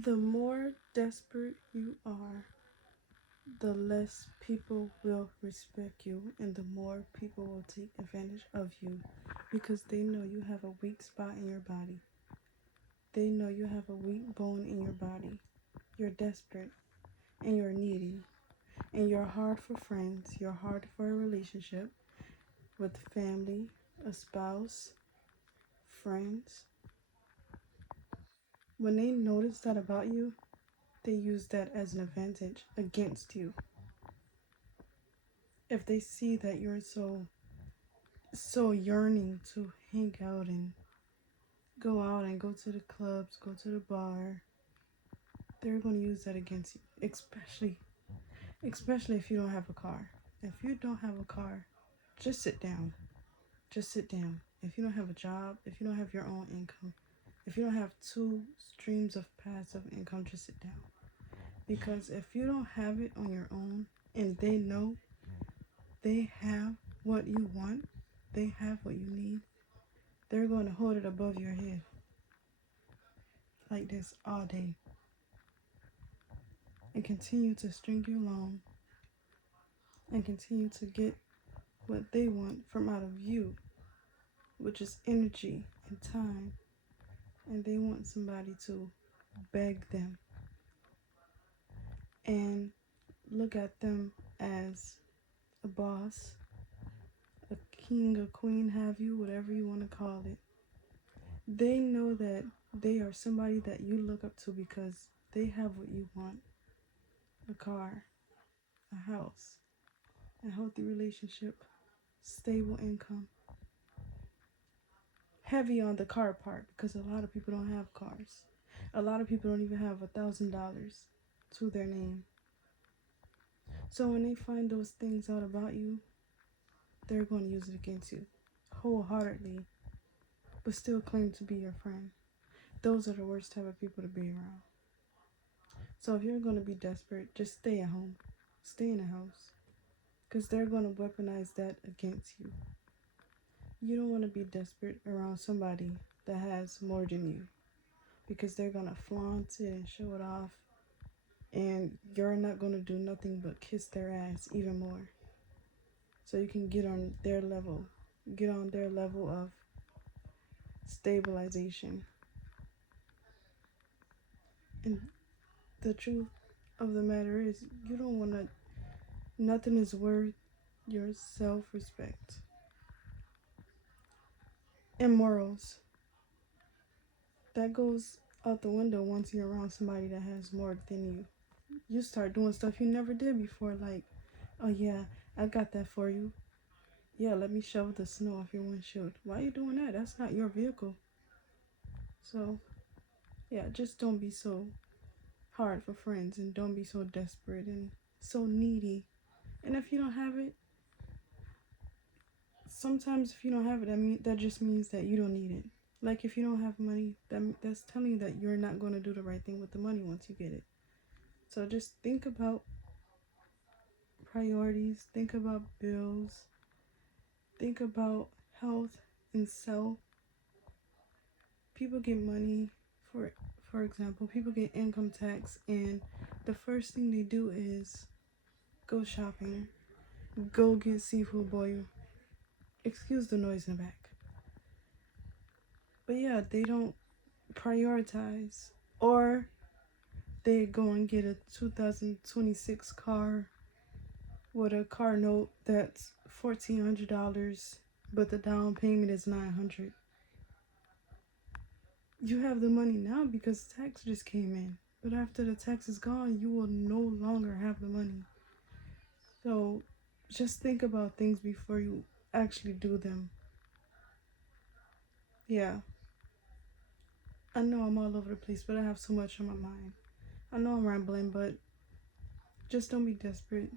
The more desperate you are, the less people will respect you and the more people will take advantage of you because they know you have a weak spot in your body. They know you have a weak bone in your body. You're desperate and you're needy and you're hard for friends. You're hard for a relationship with family, a spouse, friends. When they notice that about you, they use that as an advantage against you. If they see that you're so yearning to hang out and go out and go to the clubs, go to the bar, they're going to use that against you, especially if you don't have a car. If you don't have a car, just sit down. Just sit down. If you don't have a job, if you don't have your own income, if you don't have two streams of passive income, just sit down. Because if you don't have it on your own and they know they have what you want, they have what you need, they're going to hold it above your head like this all day and continue to string you along and continue to get what they want from out of you, which is energy and time. And they want somebody to beg them and look at them as a boss, a king, a queen, have you, whatever you want to call it. They know that they are somebody that you look up to because they have what you want: a car, a house, a healthy relationship, stable income. Heavy on the car part because a lot of people don't have cars. A lot of people don't even have $1,000 to their name. So when they find those things out about you, they're going to use it against you wholeheartedly, but still claim to be your friend. Those are the worst type of people to be around. So if you're going to be desperate, just stay at home. Stay in the house. Because they're going to weaponize that against you. You don't want to be desperate around somebody that has more than you. Because they're going to flaunt it and show it off. And you're not going to do nothing but kiss their ass even more. So you can get on their level. Get on their level of stabilization. And the truth of the matter is, you don't want to, nothing is worth your self-respect and morals. That goes out the window once you're around somebody that has more than you. You start doing stuff you never did before, like, oh yeah, I got that for you. Yeah, let me shovel the snow off your windshield. Why are you doing that? That's not your vehicle. So, yeah, just don't be so hard for friends and don't be so desperate and so needy. And if you don't have it, sometimes if you don't have it, that just means that you don't need it. Like if you don't have money, that's telling you that you're not going to do the right thing with the money once you get it. So just think about priorities, think about bills, think about health and self. People get money for example, people get income tax and the first thing they do is go shopping, go get seafood boil. Excuse the noise in the back. But yeah, they don't prioritize, or they go and get a 2026 car with a car note that's $1,400, but the down payment is $900. You have the money now because tax just came in, but after the tax is gone, you will no longer have the money. So just think about things before you actually do them. Yeah, I know I'm all over the place, but I have so much on my mind. I know I'm rambling, but just don't be desperate.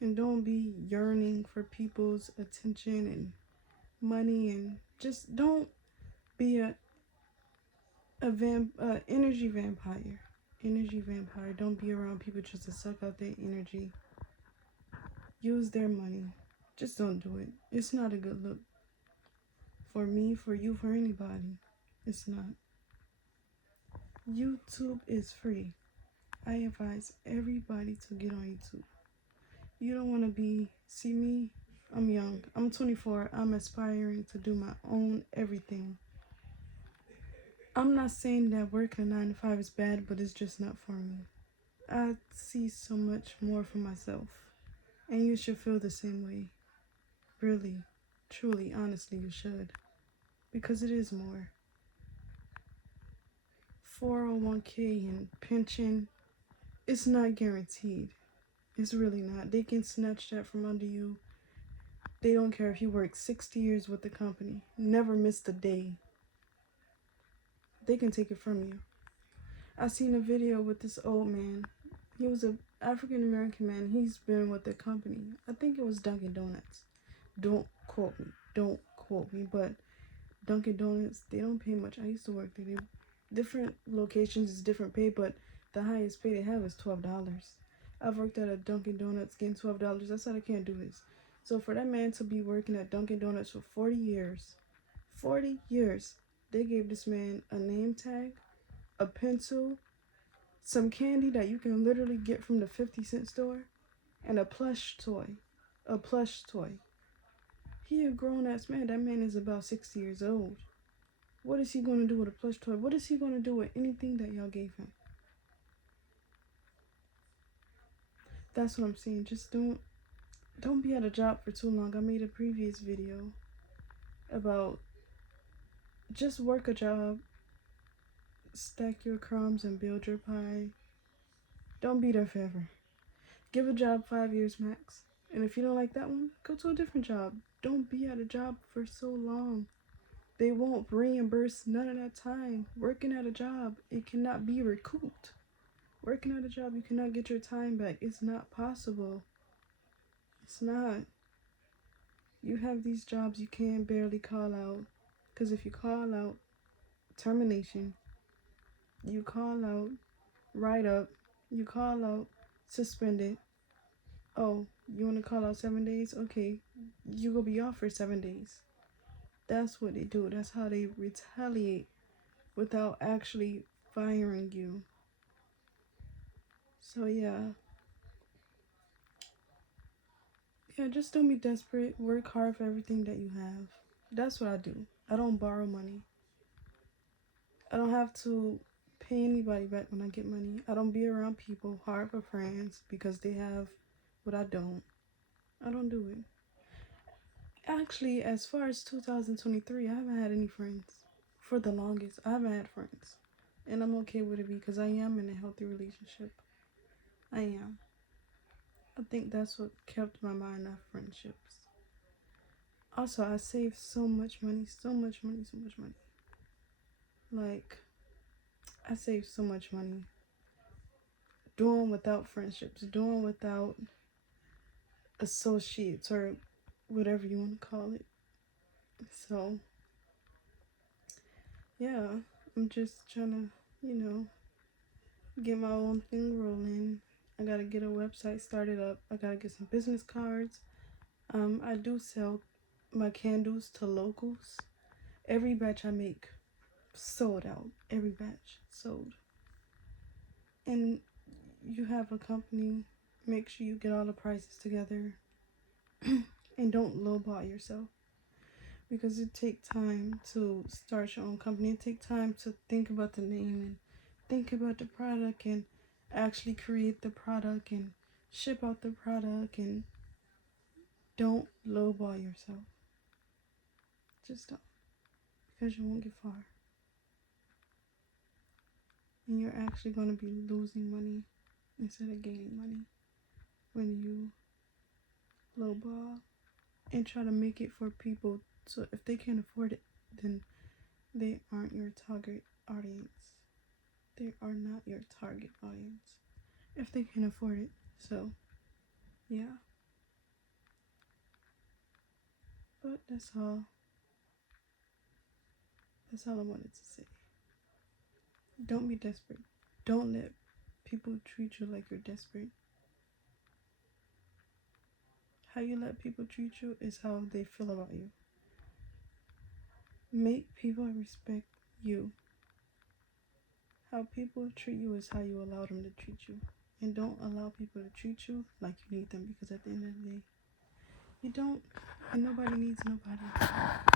And don't be yearning for people's attention and money. And just don't be a energy vampire. Energy vampire. Don't be around people just to suck out their energy. Use their money. Just don't do it. It's not a good look. For me, for you, for anybody. It's not. YouTube is free. I advise everybody to get on YouTube. You don't want to see me, I'm young. I'm 24. I'm aspiring to do my own everything. I'm not saying that working a 9 to 5 is bad, but it's just not for me. I see so much more for myself. And you should feel the same way. Really, truly, honestly, you should. Because it is more. 401k and pension, it's not guaranteed. It's really not. They can snatch that from under you. They don't care if you work 60 years with the company, never missed a day. They can take it from you. I seen a video with this old man. He was an African American man. He's been with the company. I think it was Dunkin' Donuts. Don't quote me. Don't quote me. But Dunkin' Donuts, they don't pay much. I used to work there. Different locations is different pay, but the highest pay they have is $12. I've worked at a Dunkin' Donuts getting $12. I said I can't do this. So for that man to be working at Dunkin' Donuts for 40 years, they gave this man a name tag, a pencil, some candy that you can literally get from the 50-cent store, and a plush toy. A plush toy. He a grown ass man. That man is about 60 years old. What is he going to do with a plush toy? What is he going to do with anything that y'all gave him? That's what I'm saying. Just don't be at a job for too long. I made a previous video about just work a job, stack your crumbs and build your pie. Don't be there forever. Give a job 5 years max. And if you don't like that one, go to a different job. Don't be at a job for so long. They won't reimburse none of that time. Working at a job, it cannot be recouped. Working at a job, you cannot get your time back. It's not possible. It's not. You have these jobs you can barely call out. Because if you call out termination, you call out write up, you call out suspended. Oh, you want to call out 7 days? Okay, you will be off for 7 days. That's what they do. That's how they retaliate without actually firing you. So yeah, just don't be desperate. Work hard for everything that you have. That's what I do. I don't borrow money. I don't have to pay anybody back when I get money. I don't be around people hard for friends because they have what I don't. I don't do it. Actually, as far as 2023, I haven't had any friends. For the longest, I haven't had friends. And I'm okay with it because I am in a healthy relationship. I am. I think that's what kept my mind off friendships. Also, I saved so much money, so much money, so much money. Like, I saved so much money doing without friendships, doing without associates or whatever you want to call it. So, yeah, I'm just trying to, get my own thing rolling. I gotta get a website started up. I gotta get some business cards. I do sell my candles to locals. Every batch I make sold out. Every batch sold. And you have a company, make sure you get all the prices together and don't lowball yourself because it takes time to start your own company. It takes time to think about the name and think about the product and actually create the product and ship out the product, and don't lowball yourself. Just don't, because you won't get far. And you're actually going to be losing money instead of gaining money when you lowball and try to make it for people. So if they can't afford it, then they aren't your target audience. They are not your target audience if they can afford it. So, yeah. But that's all. That's all I wanted to say. Don't be desperate. Don't let people treat you like you're desperate. How you let people treat you is how they feel about you. Make people respect you. How people treat you is how you allow them to treat you. And don't allow people to treat you like you need them, because at the end of the day, you don't, and nobody needs nobody.